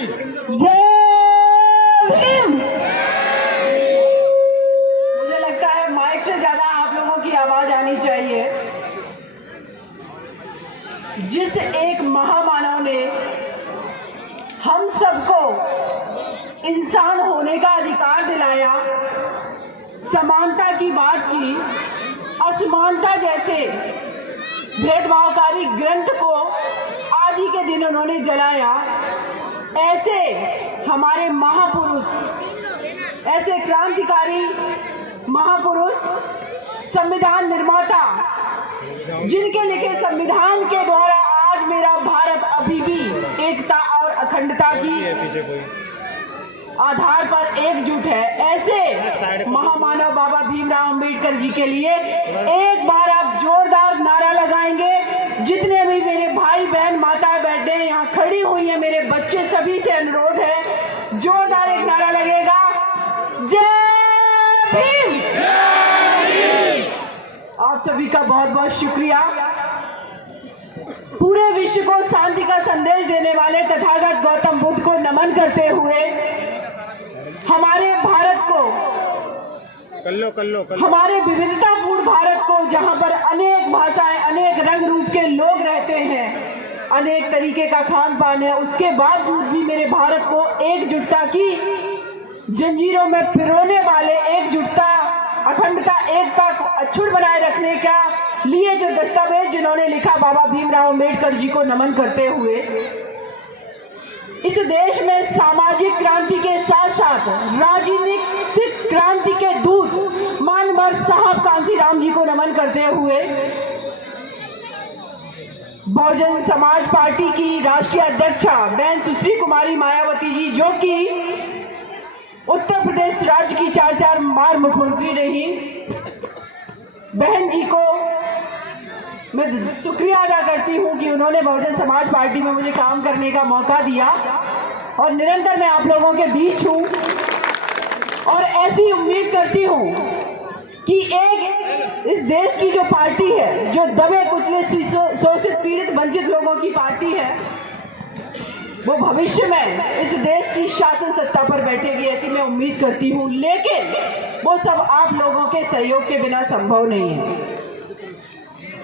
भीम। मुझे लगता है माइक से ज्यादा आप लोगों की आवाज आनी चाहिए। जिस एक महामानव ने हम सबको इंसान होने का अधिकार दिलाया, समानता की बात की, असमानता जैसे भेदभावकारी ग्रंथ को आज ही के दिन उन्होंने जलाया, ऐसे हमारे महापुरुष, ऐसे क्रांतिकारी महापुरुष, संविधान निर्माता, जिनके लिखे संविधान के द्वारा आज मेरा भारत अभी भी एकता और अखंडता की आधार पर एकजुट है, ऐसे महामानव बाबा भीमराव अंबेडकर जी के लिए एक बार आप जोरदार नारा लगाएंगे। जितने भी मेरे भाई बहन माता बैठे हैं, यहाँ खड़ी हुई है, मेरे बच्चे, सभी से अनुरोध है, जोरदार एक नारा लगेगा, जय भीम। आप सभी का बहुत बहुत शुक्रिया। पूरे विश्व को शांति का संदेश देने वाले तथागत गौतम बुद्ध को नमन करते हुए हमारे भारत को, हमारे विविधतापूर्ण भारत को, जहां पर अनेक भाषाएं, अनेक रंग रूप के लोग रहते हैं, अनेक तरीके का खान पान है, उसके बावजूद भी मेरे भारत को एकजुटता की जंजीरों में पिरोने वाले, एकजुटता, अखंडता, एकता को अक्षुण्ण बनाए रखने का लिए जो दस्तावेज जिन्होंने लिखा, बाबा भीमराव अंबेडकर जी को नमन करते हुए इस देश में सामाजिक क्रांति के साथ साथ राजनीतिक क्रांति के दूत मानवर साहब कांशीराम जी को नमन करते हुए बहुजन समाज पार्टी की राष्ट्रीय अध्यक्षा बहन सुश्री कुमारी मायावती जी, जो कि उत्तर प्रदेश राज्य की 4 बार मुख्यमंत्री रही, बहन जी को मैं शुक्रिया अदा करती हूं कि उन्होंने बहुजन समाज पार्टी में मुझे काम करने का मौका दिया और निरंतर मैं आप लोगों के बीच हूं और ऐसी उम्मीद करती हूं कि एक इस देश की जो पार्टी है, जो दबे कुचले, शोषित, पीड़ित, वंचित लोगों की पार्टी है, वो भविष्य में इस देश की शासन सत्ता पर बैठेगी, ऐसी मैं उम्मीद करती हूं। लेकिन वो सब आप लोगों के सहयोग के बिना संभव नहीं है।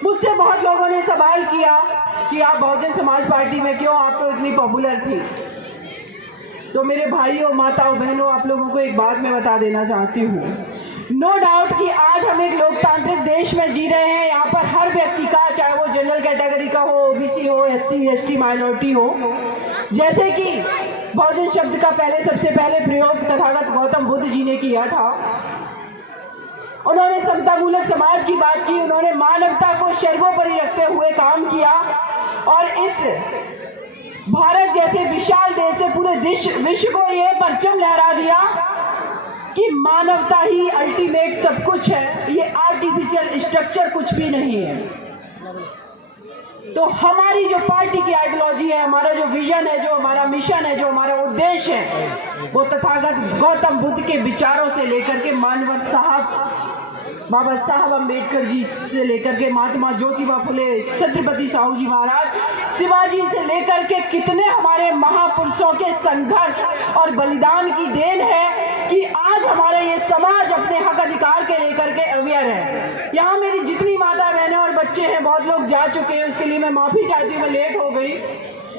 मुझसे बहुत लोगों ने सवाल किया कि आप बहुजन समाज पार्टी में क्यों, आप तो इतनी पॉपुलर थी। तो मेरे भाइयों, माताओं, बहनों, आप लोगों को एक बात मैं बता देना चाहती हूँ। नो डाउट कि आज हम एक लोकतांत्रिक देश में जी रहे हैं। यहाँ पर हर व्यक्ति का, चाहे वो जनरल कैटेगरी का हो, ओबीसी हो, एससी एसटी माइनॉरिटी हो, जैसे कि बहुजन शब्द का सबसे पहले प्रयोग तथागत गौतम बुद्ध जी ने किया था। उन्होंने समतामूलक समाज की बात की, उन्होंने मानवता को सर्वोपरि रखते हुए काम किया और इस भारत जैसे विशाल देश से पूरे विश्व को यह परचम लहरा दिया कि मानवता ही अल्टीमेट सब कुछ है, ये आर्टिफिशियल स्ट्रक्चर कुछ भी नहीं है। तो हमारी जो पार्टी की आइडियोलॉजी है, हमारा जो विजन है, जो हमारा मिशन है, जो हमारा उद्देश्य है, वो तथागत गौतम बुद्ध के विचारों से लेकर के मानवर साहब बाबा साहब अम्बेडकर जी से लेकर के महात्मा ज्योतिबा फुले, छत्रपति साहू जी महाराज, शिवाजी से लेकर के कितने हमारे महापुरुषों के संघर्ष और बलिदान की देन है कि आज हमारे ये समाज अपने हक अधिकार के लेकर के अवेयर है। यहाँ मेरी जितनी माता बहनें और बच्चे हैं, बहुत लोग जा चुके हैं, उसके लिए मैं माफी चाहती हूँ, मैं लेट हो गई,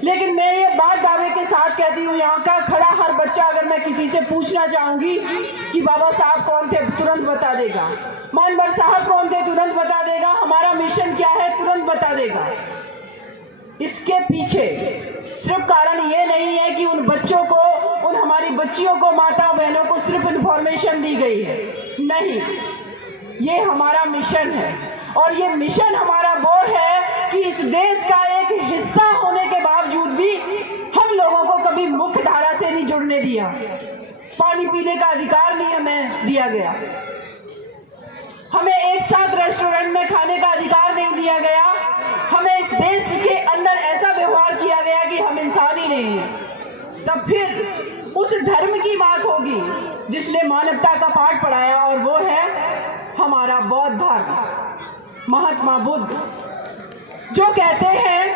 लेकिन मैं ये बात दावे के साथ कहती हूँ, यहाँ का खड़ा हर बच्चा, अगर मैं किसी से पूछना चाहूंगी कि बाबा साहब कौन थे, तुरंत बता देगा। मानवर साहब कौन थे, तुरंत बता देगा। हमारा मिशन क्या है, तुरंत बता देगा। इसके पीछे सिर्फ कारण ये नहीं है कि उन बच्चों को, उन हमारी बच्चियों को, माता बहनों को सिर्फ इन्फॉर्मेशन दी गई है, नहीं, ये हमारा मिशन है। और ये मिशन हमारा वो है कि इस देश का एक हिस्सा होने के बावजूद भी हम लोगों को कभी मुख्य धारा से नहीं जुड़ने दिया, पानी पीने का अधिकार नहीं हमें दिया गया, हमें एक साथ रेस्टोरेंट में खाने का अधिकार नहीं दिया गया, हमें इस देश के अंदर ऐसा व्यवहार किया गया कि हम इंसान ही नहीं हैं। तब फिर उस धर्म की बात होगी जिसने मानवता का पाठ पढ़ाया, और वो है हमारा बौद्ध धर्म, महात्मा बुद्ध, जो कहते हैं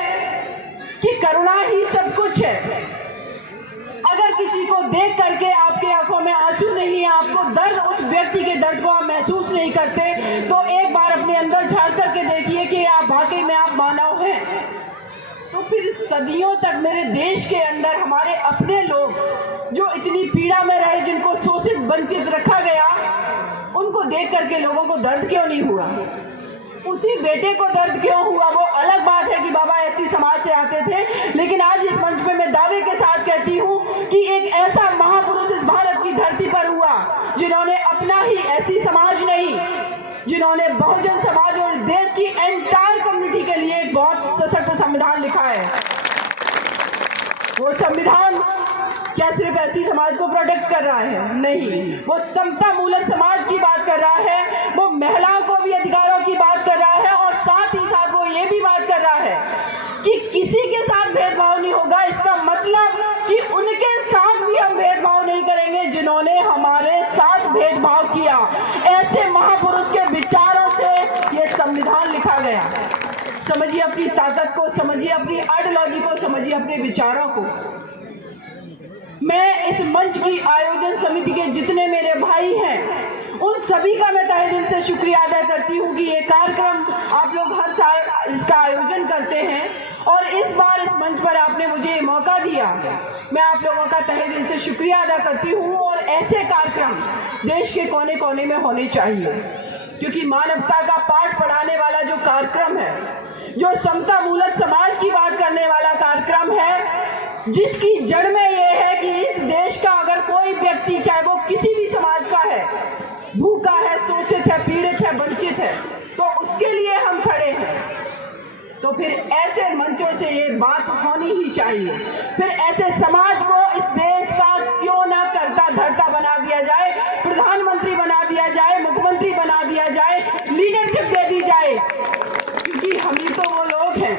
कि करुणा ही सब कुछ है। किसी को देख करके आपके आंखों में आंसू नहीं है, आपको दर्द, उस व्यक्ति के दर्द को आप महसूस नहीं करते, तो एक बार अपने अंदर झांक करके देखिए कि आप वाकई में आप मानव हैं। तो फिर सदियों तक मेरे देश के अंदर हमारे अपने लोग जो इतनी पीड़ा में रहे, जिनको शोषित वंचित रखा गया, उनको देख करके लोगों को दर्द क्यों नहीं हुआ? उसी बेटे को दर्द क्यों हुआ? वो अलग बात है कि बाबा ऐसी समाज से आते थे, लेकिन आज इस मंच पे मैं दावे के साथ कहती हूँ कि एक ऐसा महापुरुष इस भारत की धरती पर हुआ जिन्होंने अपना ही ऐसी समाज नहीं, जिन्होंने बहुजन समाज और देश की एंटायर कम्युनिटी के लिए एक बहुत सशक्त संविधान लिखा है। वो संविधान क्या सिर्फ ऐसी समाज को प्रोटेक्ट कर रहा है? नहीं, वो समता मूलक समाज की बात कर रहा है, वो महिलाओं को भी अधिकारों की बात कर रहा है, और साथ ही साथ वो ये भी बात कर रहा है कि किसी के साथ भेदभाव नहीं होगा। इसका मतलब कि उनके साथ भी हम भेदभाव नहीं करेंगे जिन्होंने हमारे साथ भेदभाव किया। ऐसे महापुरुष के विचारों से ये संविधान लिखा गया। समझिए अपनी ताकत को, समझिए अपनी आइडियोलॉजी को, समझिए अपने विचारों को। मैं इस मंच की आयोजन समिति के जितने मेरे भाई हैं, उन सभी का मैं तहे दिल से शुक्रिया अदा करती हूँ कि ये कार्यक्रम आप लोग हर साल इसका आयोजन करते हैं, और इस बार इस मंच पर आपने मुझे ये मौका दिया। मैं आप लोगों का तहे दिल से शुक्रिया अदा करती हूँ, और ऐसे कार्यक्रम देश के कोने कोने में होने चाहिए, क्योंकि मानवता का पाठ पढ़ाने वाला जो कार्यक्रम है, जो समता मूलक समाज की बात करने वाला कार्यक्रम है, जिसकी जड़ में ये है कि इस देश का अगर कोई व्यक्ति, चाहे वो किसी भी समाज का है, भूखा है, शोषित है, पीड़ित है, वंचित है, तो उसके लिए हम खड़े हैं। तो फिर ऐसे मंचों से ये बात होनी ही चाहिए। फिर ऐसे समाज को इस देश का क्यों ना करता धरता बना दिया जाए, प्रधानमंत्री बना दिया जाए, मुख्यमंत्री बना दिया जाए, लीडरशिप दे दी जाए, क्योंकि हम ही तो वो लोग हैं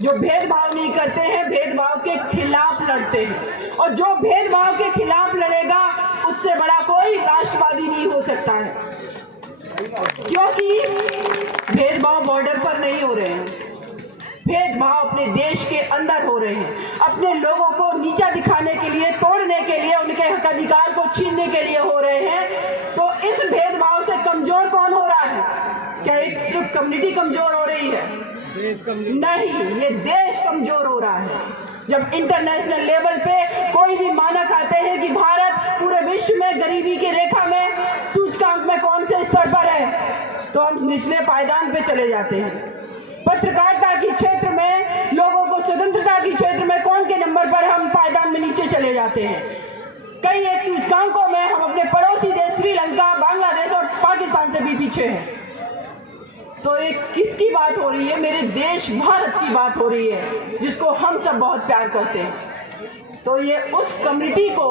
जो भेदभाव नहीं करते हैं, भेदभाव के खिलाफ लड़ते हैं, और जो भेदभाव के खिलाफ लड़ेगा उससे बड़ा कोई राष्ट्रवादी नहीं हो सकता है, क्योंकि भेदभाव बॉर्डर पर नहीं हो रहे हैं, भेदभाव अपने देश के अंदर हो रहे हैं, अपने लोगों को नीचा दिखाने के लिए, तोड़ने के लिए, उनके हक अधिकार को छीनने के लिए हो रहे हैं। तो इस भेदभाव से कमजोर कौन हो रहा है? क्या एक सिर्फ कम्युनिटी कमजोर हो रही है? नहीं, ये देश कमजोर हो रहा है। जब इंटरनेशनल लेवल पे कोई भी मानक आते हैं कि भारत पूरे विश्व में गरीबी की रेखा में सूचकांक में कौन से स्तर पर है, तो हम निचले पायदान पे चले जाते हैं। पत्रकारिता के क्षेत्र में, लोगों को स्वतंत्रता के क्षेत्र में कौन के नंबर पर हम पायदान में नीचे चले जाते हैं। कई एक सूचकांकों में हम अपने पड़ोसी देश श्रीलंका, बांग्लादेश और पाकिस्तान से भी पीछे हैं। तो ये किसकी बात हो रही है? मेरे देश भारत की बात हो रही है, जिसको हम सब बहुत प्यार करते हैं। तो ये उस कम्युनिटी को,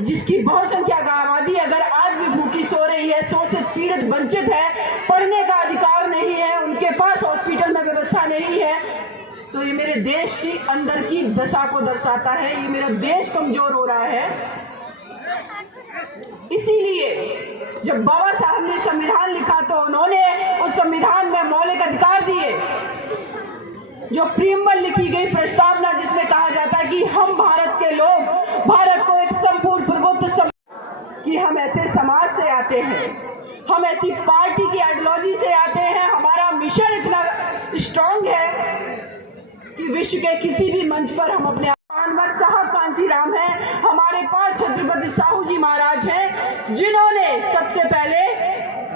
जिसकी बहुसंख्या का आबादी अगर आज भी भूखी सो रही है, शोषित, पीड़ित, वंचित है, पढ़ने का अधिकार नहीं है, उनके पास हॉस्पिटल में व्यवस्था नहीं है, तो ये मेरे देश की अंदर की दशा को दर्शाता है। ये मेरा देश कमजोर हो रहा है। इसीलिए जब बाबा साहब ने संविधान लिखा तो उन्होंने उस संविधान में मौलिक अधिकार दिए। जो प्रीएम्बल लिखी गई प्रस्तावना, जिसमें कहा जाता है कि हम भारत के लोग, भारत को एक संपूर्ण प्रभुत्व, कि हम ऐसे समाज से आते हैं, हम ऐसी पार्टी की आइडियोलॉजी से आते हैं, हमारा मिशन इतना स्ट्रांग है कि विश्व के किसी भी मंच पर हम अपने अनवर साहब कांसीराम हैं, हमारे पास छत्रपति साहू जी महाराज हैं, जिन्होंने सबसे पहले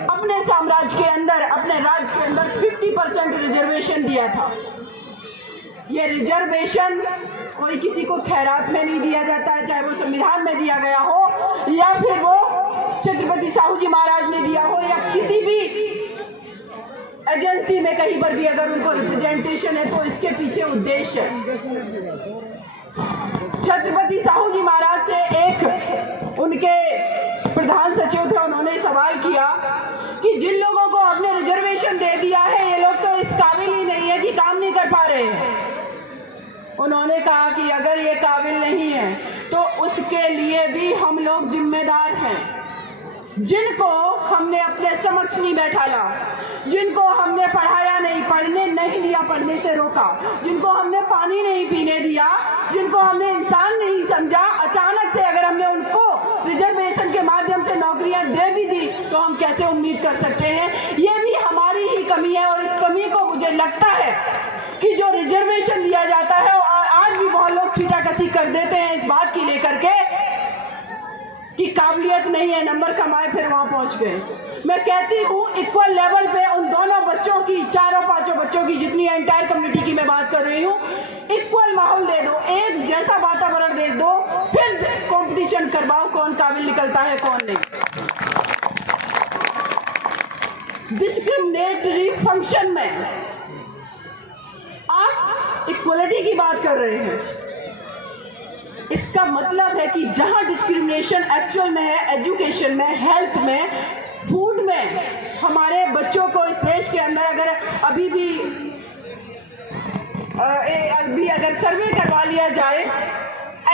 अपने साम्राज्य के अंदर, अपने राज्य के अंदर 50% रिजर्वेशन दिया था। ये रिजर्वेशन कोई किसी को खैरात में नहीं दिया जाता है, चाहे वो संविधान में दिया गया हो, या फिर वो छत्रपति साहू जी महाराज ने दिया हो, या किसी भी एजेंसी में कहीं पर भी अगर उनको रिप्रेजेंटेशन है, तो इसके पीछे उद्देश्य है। छत्रपति साहू जी महाराज से एक उनके प्रधान सचिव थे, उन्होंने सवाल किया कि जिन लोगों को आपने रिजर्वेशन दे दिया है, ये लोग तो इस काबिल ही नहीं है कि काम नहीं कर पा रहे हैं। उन्होंने कहा कि अगर ये काबिल नहीं है तो उसके लिए भी हम लोग जिम्मेदार हैं। जिनको हमने अपने समक्ष नहीं बैठाला, जिनको हमने पढ़ाया नहीं, पढ़ने नहीं दिया, पढ़ने से रोका, जिनको हमने पानी नहीं पीने दिया, जिनको हमने इंसान नहीं समझा, लगता है कि जो रिजर्वेशन दिया जाता है आज भी बहुत लोग छीटाकशी कर देते हैं इस बात की लेकर के कि काबिलियत नहीं है, नंबर कमाए फिर वहां पहुंच गए। मैं कहती हूँ इक्वल लेवल पे उन दोनों बच्चों की, चारों पांचों बच्चों की, जितनी एंटायर कम्युनिटी की मैं बात कर रही हूँ, इक्वल माहौल दे दो, एक जैसा वातावरण दे दो, फिर कंपटीशन करवाओ कौन काबिल निकलता है कौन नहीं। डिस्क्रिमिनेटरी फंक्शन में आप इक्वलिटी की बात कर रहे हैं, इसका मतलब है कि जहां डिस्क्रिमिनेशन एक्चुअल में है, एजुकेशन में, हेल्थ में, फूड में, हमारे बच्चों को इस देश के अंदर अगर अभी अगर सर्वे करवा लिया जाए,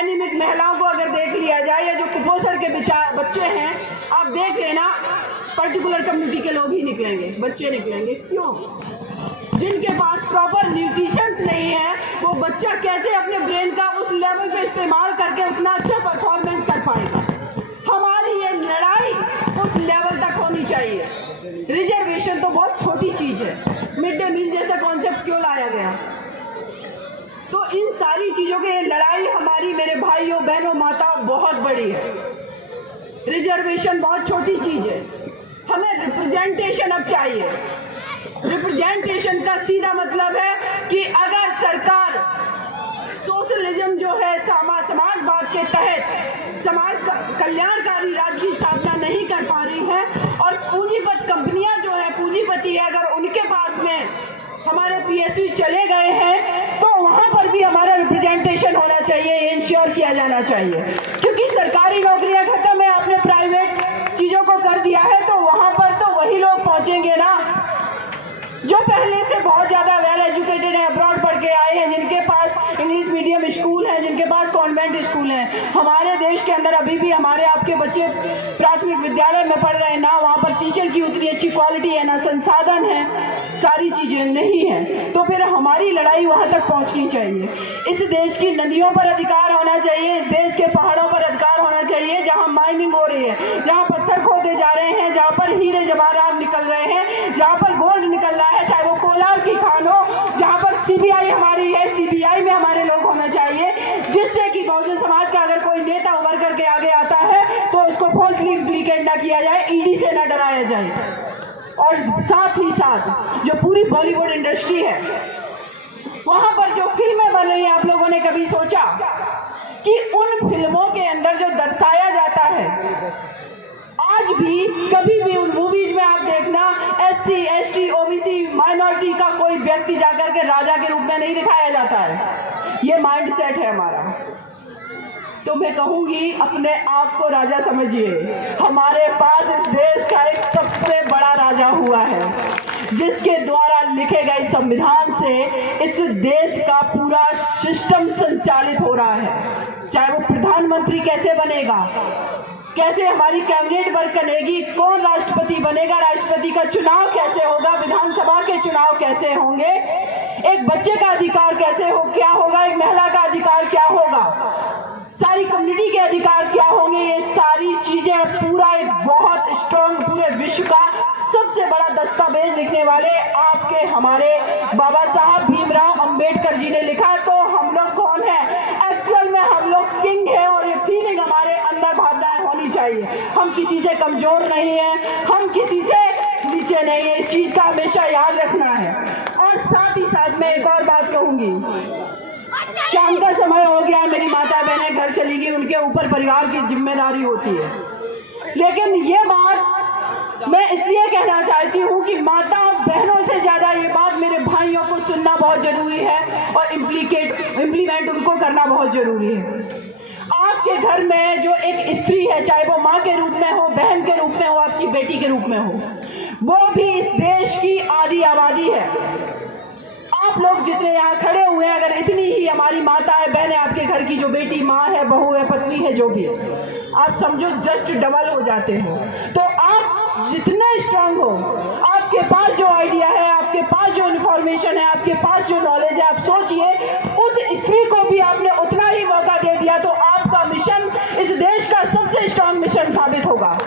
एनीमिक महिलाओं को अगर देख लिया जाए, या जो कुपोषण के बच्चे हैं, आप देख लेना पर्टिकुलर कम्युनिटी के लोग ही निकलेंगे, बच्चे निकलेंगे। क्यों? जिनके पास प्रॉपर न्यूट्रिशन नहीं है, वो बच्चा कैसे अपने ब्रेन का उस लेवल पे इस्तेमाल करके उतना अच्छा परफॉर्मेंस कर पाएगा। हमारी ये लड़ाई उस लेवल तक होनी चाहिए। रिजर्वेशन तो बहुत छोटी चीज है, मिड डे मील जैसा कॉन्सेप्ट क्यों लाया गया? तो इन सारी चीजों की लड़ाई हमारी, मेरे भाइयों बहनों माताओं, बहुत बड़ी है। रिजर्वेशन बहुत छोटी चीज है, हमें रिप्रेजेंटेशन अब चाहिए। रिप्रेजेंटेशन का सीधा मतलब है कि अगर सरकार सोशलिज्म जो है, समाजवाद के तहत समाज कल्याणकारी राज्य की स्थापना नहीं कर पा रही है, और पूंजीपत कंपनियां जो है, पूंजीपति है, अगर उनके पास में हमारे पीएसयू चले गए हैं, तो वहां पर भी हमारा रिप्रेजेंटेशन होना चाहिए, इंश्योर किया जाना चाहिए। क्योंकि सरकारी नौकरियां खत्म है, आपने प्राइवेट चीजों को कर दिया है, तो वहां पर तो वही लोग पहुंचेंगे ना जो पहले से बहुत ज्यादा वेल एजुकेटेड है, अब्रॉड पढ़ के आए हैं, जिनके पास इंग्लिश मीडियम स्कूल है, जिनके पास कॉन्वेंट स्कूल है। हमारे देश के अंदर अभी भी हमारे आपके बच्चे प्राथमिक विद्यालय में पढ़ रहे हैं ना, वहाँ पर टीचर की उतनी अच्छी क्वालिटी है ना, संसाधन है, सारी चीजें नहीं है। तो फिर हमारी लड़ाई वहां तक पहुंचनी चाहिए। इस देश की नदियों पर अधिकार होना चाहिए, इस देश के पहाड़ों पर अधिकार होना चाहिए, जहाँ माइनिंग हो रही है, जहाँ पत्थर खोदे जा रहे हैं, जहाँ पर हीरे जवाहरात निकल रहे हैं, जहाँ पर गोल्ड निकल रहा है, चाहे वो कोलार की खान हो, जहाँ पर सीबीआई हमारी है, सीबीआई में हमारे लोग होना चाहिए, जिससे कि बहुजन समाज का अगर कोई नेता उभर करके आगे आता है तो उसको फॉल्सली इम्प्लीकेट ना किया जाए, ईडी से ना डराया जाए। और साथ ही साथ जो पूरी बॉलीवुड इंडस्ट्री है, वहां पर जो फिल्में बन रही हैं, आप लोगों ने कभी सोचा कि उन फिल्मों के अंदर जो दर्शाया जाता है, आज भी कभी भी उन मूवीज में आप देखना SC, ST, OBC माइनॉरिटी का कोई व्यक्ति जाकर के राजा के रूप में नहीं दिखाया जाता है। ये माइंड सेट है हमारा। तो मैं कहूंगी अपने आप को राजा समझिए। हमारे पास इस देश का एक सबसे बड़ा राजा हुआ है, जिसके द्वारा लिखे गए संविधान से इस देश का पूरा सिस्टम संचालित हो रहा है। चाहे वो प्रधानमंत्री कैसे बनेगा, कैसे हमारी कैबिनेट वर्क करेगी, कौन राष्ट्रपति बनेगा, राष्ट्रपति का चुनाव कैसे होगा, विधानसभा के चुनाव कैसे होंगे, एक बच्चे का अधिकार कैसे हो, क्या होगा, एक महिला का अधिकार क्या होगा, सारी कम्युनिटी के अधिकार क्या होंगे, ये सारी चीजें पूरा एक बहुत स्ट्रॉन्ग, पूरे विश्व का सबसे बड़ा दस्तावेज लिखने वाले आपके हमारे बाबा साहब भीमराव अंबेडकर जी ने लिखा। तो हम लोग कौन है? एक्चुअल में हम लोग किंग है, और ये फीलिंग हमारे अंदर भावनाएं होनी चाहिए। हम किसी से कमजोर नहीं है, हम किसी से नीचे नहीं है, इस चीज का हमेशा याद रखना है। और साथ ही साथ मैं एक और बात कहूंगी, शाम का समय हो गया, मेरी माता बहनें घर चली गई, उनके ऊपर परिवार की जिम्मेदारी होती है। लेकिन ये बात मैं इसलिए कहना चाहती हूँ कि माता बहनों से ज्यादा ये बात मेरे भाइयों को सुनना बहुत जरूरी है, और इम्प्लीमेंट उनको करना बहुत जरूरी है। आपके घर में जो एक स्त्री है, चाहे वो माँ के रूप में हो, बहन के रूप में हो, आपकी बेटी के रूप में हो, वो भी इस देश की आधी आबादी है। आप लोग जितने यहाँ खड़े हुए हैं, अगर इतनी ही हमारी माताएं बहनें, आपके घर की जो बेटी, माँ है, बहू है, पत्नी है, जो भी है, आप समझो जस्ट डबल हो जाते हो। तो आप जितना स्ट्रांग हो, आपके पास जो आइडिया है, आपके पास जो इन्फॉर्मेशन है, आपके पास जो नॉलेज है, आप सोचिए उस स्त्री को भी आपने उतना ही मौका दे दिया, तो आपका मिशन इस देश का सबसे स्ट्रांग मिशन साबित होगा।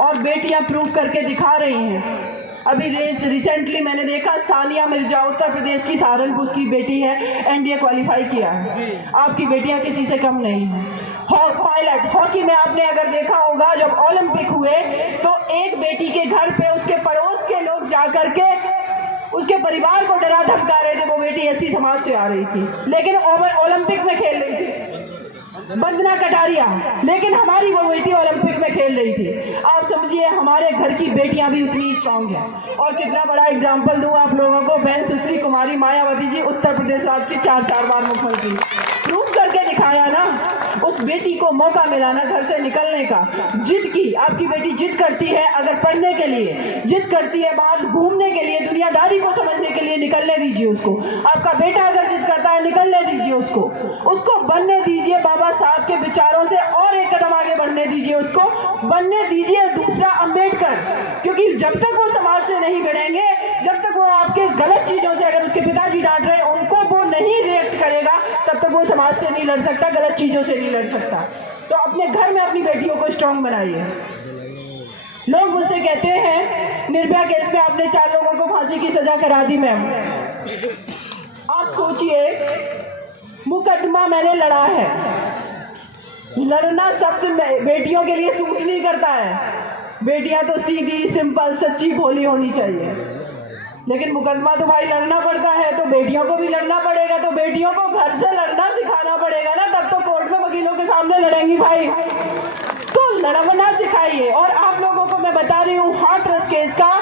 और बेटियां प्रूव करके दिखा रही हैं। अभी रिसेंटली मैंने देखा सानिया मिर्जा उत्तर प्रदेश की सहारनपुर की बेटी है, एनडीए क्वालिफाई किया है। आपकी बेटियां किसी से कम नहीं है। पायलट हॉकी में आपने अगर देखा होगा, जब ओलंपिक हुए तो एक बेटी के घर पे उसके पड़ोस के लोग जाकर के उसके परिवार को डरा धमका रहे थे। वो बेटी एससी समाज से आ रही थी, लेकिन ओलंपिक में खेल रही थी, वंदना कटारिया, लेकिन हमारी वो बेटी ओलंपिक में खेल रही थी। आप समझिए हमारे घर की बेटियां भी उतनी स्ट्रांग हैं। और कितना बड़ा एग्जाम्पल दूं आप लोगों को, बहन सुश्री कुमारी मायावती जी उत्तर प्रदेश राज्य की 4 बार मुख्यमंत्री, प्रूव करके दिखाया ना। उस बेटी को मौका मिला ना घर से निकलने का, जिद की। आपकी बेटी जिद करती है अगर पढ़ने के लिए, जिद करती है बाहर घूमने के लिए, दुनियादारी को समझने के लिए, निकलने दीजिए उसको। आपका बेटा अगर जिद करता है, निकलने दीजिए उसको बनने दीजिए बाबा साहब के विचारों से और एक कदम आगे बढ़ने दीजिए, उसको बनने दीजिए दूसरा अंबेडकर। क्योंकि जब तक वो समाज से नहीं भिड़ेंगे, जब तक वो आपके गलत चीजों से, अगर उसके पिताजी डांट रहे उनको वो नहीं रिएक्ट करेगा, तब तक वो समाज से नहीं लड़ सकता, गलत चीजों से नहीं लड़ सकता। तो अपने घर में अपनी बेटियों को स्ट्रांग बनाइए। लोग मुझसे कहते हैं निर्भया केस में आपने 4 लोगों को फांसी की सजा करा दी। मैम आप सोचिए, मुकदमा मैंने लड़ा है। लड़ना शब्द बेटियों के लिए सूट नहीं करता है। बेटियां तो सीधी, सिंपल, सच्ची, भोली होनी चाहिए, लेकिन मुकदमा तो भाई लड़ना पड़ता है, तो बेटियों को भी लड़ना पड़ेगा। तो बेटियों को घर से लड़ना सिखाना पड़ेगा ना, तब तो कोर्ट में वकीलों के सामने लड़ेंगी भाई। तो लड़ना सिखाइए। और आप लोगों को मैं बता रही हूँ, हाथरस केस का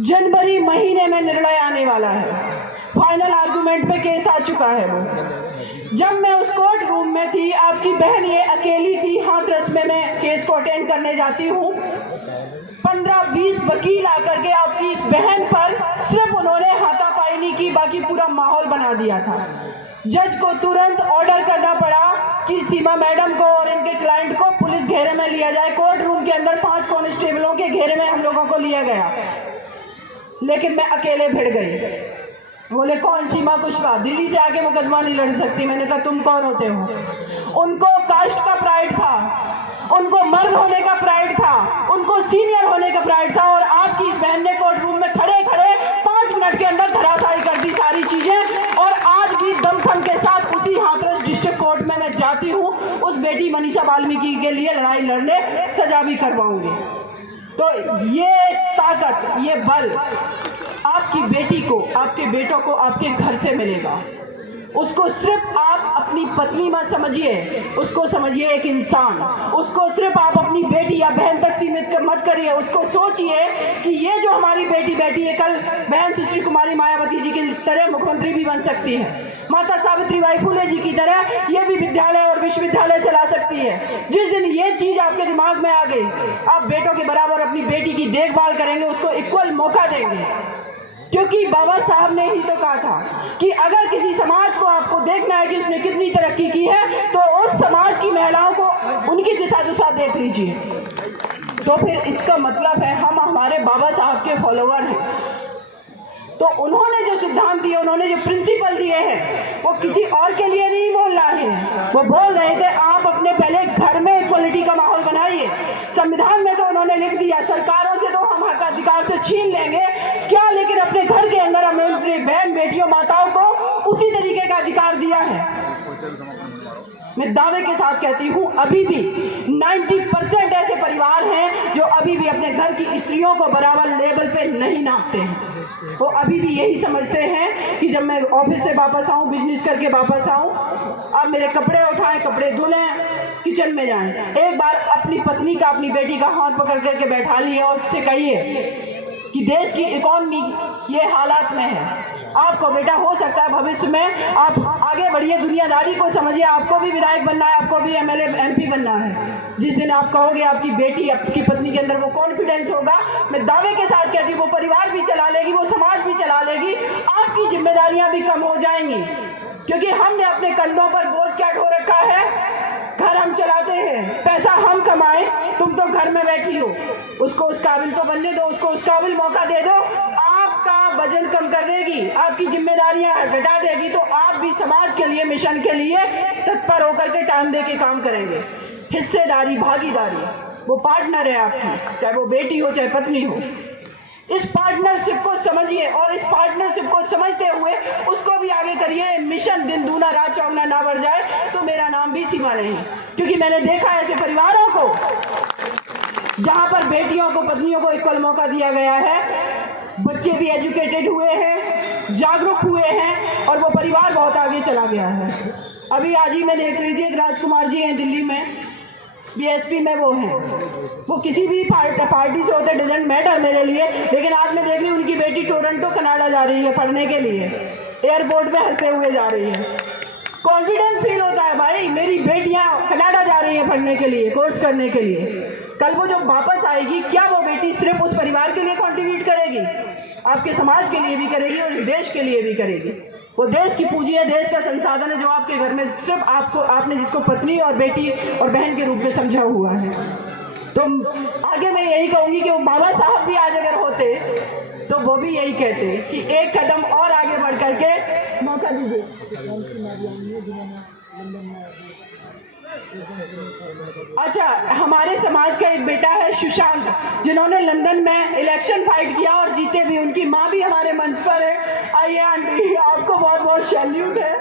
जनवरी महीने में निर्णय आने वाला है। फाइनल आर्गुमेंट पे केस आ चुका है। वो जब मैं उस कोर्ट रूम में थी, आपकी बहन ये अकेली थी हाथरस में, मैं केस को अटेंड करने जाती हूँ। 15-20 वकील आकर के आपकी इस बहन पर सिर्फ उन्होंने हाथापाई नहीं की, बाकी पूरा माहौल बना दिया था। जज को तुरंत ऑर्डर करना पड़ा कि सीमा मैडम को और इनके क्लाइंट को पुलिस घेरे में लिया जाए। कोर्ट रूम के अंदर 5 कांस्टेबलों के घेरे में हम लोगों को लिया गया, लेकिन मैं अकेले भिड़ गई। बोले कौन सीमा कुशवाहा, दिल्ली से आके मुकदमा नहीं लड़ सकती। मैंने कहा तुम कौन होते हो? उनको कास्ट का प्राइड था, उनको मर्द होने का प्राइड था, उनको सीनियर होने का प्राइड था। और आपकी इस बहन ने कोर्ट रूम में खड़े खड़े 5 मिनट के अंदर धराशायी कर दी सारी चीजें। और आज भी दमखम के साथ उसी हाथरस डिस्ट्रिक्ट कोर्ट में मैं जाती हूँ, उस बेटी मनीषा वाल्मीकि के लिए लड़ाई लड़ने, सजा भी करवाऊंगी। तो ये ताकत, ये बल आपकी बेटी को, आपके बेटों को आपके घर से मिलेगा। उसको सिर्फ आप अपनी पत्नी मत समझिए, उसको समझिए एक इंसान। उसको सिर्फ आप अपनी बेटी या बहन तक सीमित मत करिए। उसको सोचिए कि ये जो हमारी बेटी बैठी है, कल बहन सुश्री कुमारी मायावती जी की तरह मुख्यमंत्री भी बन सकती है। माता सावित्रीबाई फुले जी की तरह ये भी विद्यालय और विश्वविद्यालय चला सकती है। जिस दिन ये चीज आपके दिमाग में आ गई, आप बेटों के बराबर अपनी बेटी की देखभाल करेंगे, उसको इक्वल मौका देंगे। क्योंकि बाबा साहब ने ही तो कहा था कि अगर किसी समाज को आपको देखना है कि उसने कितनी तरक्की की है, तो उस समाज की महिलाओं को उनकी दिशा दिशा देख लीजिए। तो फिर इसका मतलब है हम हमारे बाबा साहब के फॉलोवर हैं। तो उन्होंने जो सिद्धांत दिए, उन्होंने जो प्रिंसिपल दिए हैं, वो किसी और के लिए नहीं बोल रहे हैं। वो बोल रहे थे आप अपने पहले घर में इक्वलिटी का माहौल बनाइए। संविधान में तो उन्होंने लिख दिया सरकारों से तो हम हक अधिकार से छीन लेंगे क्या, लेकिन अपने घर के अंदर हमने अपनी बहन बेटियों माताओं को उसी तरीके का अधिकार दिया है। मैं दावे के साथ कहती हूँ अभी भी 90% ऐसे परिवार हैं जो अभी भी अपने घर की स्त्रियों को बराबर लेवल पे नहीं नापते हैं। वो अभी भी यही समझते हैं कि जब मैं ऑफिस से वापस आऊं, बिजनेस करके वापस आऊं, आप मेरे कपड़े उठाएं, कपड़े धुलें, किचन में जाएं। एक बार अपनी पत्नी का, अपनी बेटी का हाथ पकड़ करके बैठा लिए और उससे कहिए कि देश की इकोनॉमी ये हालात में है। आपको बेटा हो सकता है भविष्य में आप आगे बढ़िए, दुनियादारी को समझिए। आपको भी विधायक बनना है, आपको भी एमएलए एमपी बनना है। जिस दिन आप कहोगे आपकी बेटी, आपकी पत्नी के अंदर वो कॉन्फिडेंस होगा, मैं दावे के साथ कहती हूँ वो परिवार भी चला लेगी, वो समाज भी चला लेगी, आपकी जिम्मेदारियां भी कम हो जाएंगी। क्योंकि हमने अपने कंधों पर बोझ क्या ढो रखा है, घर हम चलाते हैं, पैसा हम कमाए, तुम तो घर में बैठी हो। उसको उस काबिल तो बनने दो, उसको उस काबिल मौका दे दो। आपका वजन कम कर देगी, आपकी जिम्मेदारियां घटा देगी, तो आप भी समाज के लिए, मिशन के लिए तत्पर होकर के टाइम दे के काम करेंगे। हिस्सेदारी, भागीदारी, वो पार्टनर है आपकी, चाहे वो बेटी हो चाहे पत्नी हो। इस पार्टनरशिप को समझिए और इस पार्टनरशिप को समझते हुए उसको भी आगे करिए। मिशन दिन दूना रात चौगुना ना बढ़ जाए तो मेरा नाम भी सीमा नहीं, क्योंकि मैंने देखा ऐसे परिवारों को जहां पर बेटियों को, पत्नियों को इक्वल मौका दिया गया है, बच्चे भी एजुकेटेड हुए हैं, जागरूक हुए हैं और वो परिवार बहुत आगे चला गया है। अभी आज ही मैं देख रही थी, एक राजकुमार जी हैं दिल्ली में, बीएसपी में वो हैं, वो किसी भी पार्टी से होते, डजेंट मैटर मेरे लिए, लेकिन आज मैं देख रही हूँ उनकी बेटी टोरंटो कनाडा जा रही है पढ़ने के लिए, एयरपोर्ट पे हंसते हुए जा रही है। कॉन्फिडेंस फील होता है भाई, मेरी बेटियां कनाडा जा रही हैं पढ़ने के लिए, कोर्स करने के लिए। कल वो जब वापस आएगी, क्या वो बेटी सिर्फ उस परिवार के लिए कॉन्ट्रीब्यूट करेगी? आपके समाज के लिए भी करेगी और देश के लिए भी करेगी। वो देश की पूंजी है, देश का संसाधन है, जो आपके घर में सिर्फ आपने जिसको पत्नी और बेटी और बहन के रूप में समझा हुआ है। तो आगे मैं यही कहूंगी कि वो बाबा साहब भी आज अगर होते तो वो भी यही कहते कि एक कदम और आगे बढ़ करके मौका दीजिए। अच्छा, हमारे समाज का एक बेटा है सुशांत, जिन्होंने लंदन में इलेक्शन फाइट किया और जीते भी। उनकी माँ भी हमारे मंच पर है। आइए आंटी, आपको बहुत बहुत सैल्यूट है,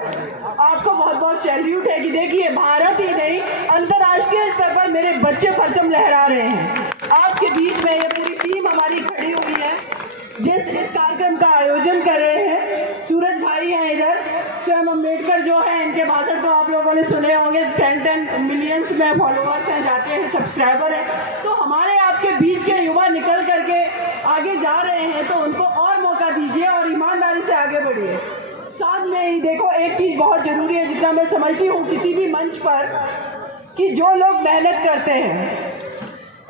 आपको बहुत बहुत सैल्यूट है कि देखिए भारत ही नहीं अंतर्राष्ट्रीय स्तर पर मेरे बच्चे परचम लहरा रहे हैं। आपके बीच में ये पूरी टीम हमारी खड़ी हुई है जिस इस कार्यक्रम का आयोजन कर रहे हैं। सूरज भाई हैं इधर, स्वयं अम्बेडकर जो है, इनके भाषण तो आप लोगों ने सुने होंगे, 10 मिलियंस में फॉलोअर्स हैं, जाते हैं, सब्सक्राइबर हैं। तो हमारे आपके बीच के युवा निकल करके आगे जा रहे हैं, तो उनको और मौका दीजिए और ईमानदारी से आगे बढ़िए। साथ में ही देखो, एक चीज़ बहुत ज़रूरी है, जितना मैं समझती हूँ किसी भी मंच पर, कि जो लोग मेहनत करते हैं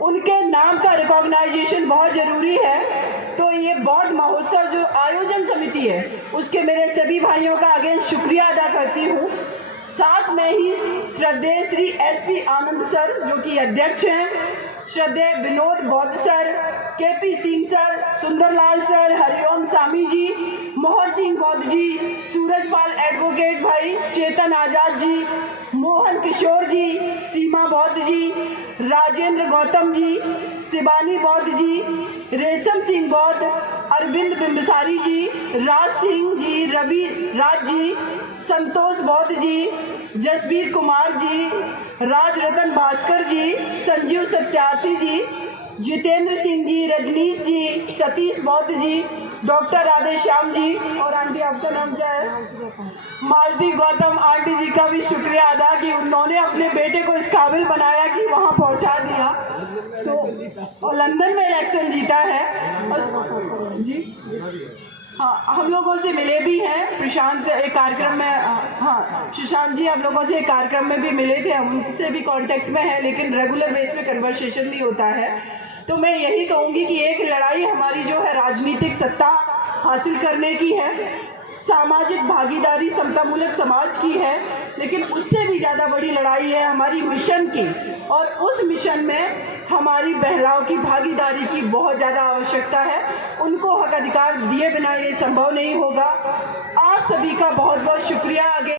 उनके नाम का रिकॉग्नाइजेशन बहुत ज़रूरी है। तो ये बौद्ध महोत्सव जो आयोजन समिति है, उसके मेरे सभी भाइयों का अगेन शुक्रिया अदा करती हूँ। साथ में ही श्रद्धेय श्री एसपी आनंद सर जो कि अध्यक्ष हैं, श्रद्धेय Vinod Bauddh sir, KP Singh sir, Sundarlal sir, Hariom Swami ji, Mohan Singh Bauddh ji, Surajpal advocate भाई, चेतन आजाद जी, मोहन किशोर जी, सीमा बौद्ध जी, राजेंद्र गौतम जी, शिवानी बौद्ध जी, रेशम सिंह बौद्ध, अरविंद बिंबसारी जी, राज सिंह जी, रवि राज जी, संतोष बौद्ध जी, जसवीर कुमार जी, राज रतन भास्कर जी, संजीव सत्यार्थी जी, जितेंद्र सिंह जी, रजनीश जी, सतीश बौद्ध जी, डॉक्टर राधेश्याम जी, और आंटी आपका नाम क्या है? मालती गौतम आंटी जी का भी शुक्रिया अदा कि उन्होंने अपने बेटे को इस काबिल बनाया कि वहाँ पहुँचा दिया। तो और लंदन में इलेक्शन जीता है। और जी हाँ, हम लोगों से मिले भी हैं, प्रशांत एक कार्यक्रम में, हाँ सुशांत जी हम लोगों से एक कार्यक्रम में भी मिले थे, हम उनसे भी कांटेक्ट में है, लेकिन रेगुलर बेस पे कन्वर्सेशन भी होता है। तो मैं यही कहूँगी कि एक लड़ाई हमारी जो है राजनीतिक सत्ता हासिल करने की है, सामाजिक भागीदारी समतामूलक समाज की है, लेकिन उससे भी ज़्यादा बड़ी लड़ाई है हमारी मिशन की, और उस मिशन में हमारी बहराव की भागीदारी की बहुत ज़्यादा आवश्यकता है। उनको हक अधिकार दिए बिना ये संभव नहीं होगा। आप सभी का बहुत बहुत शुक्रिया। आगे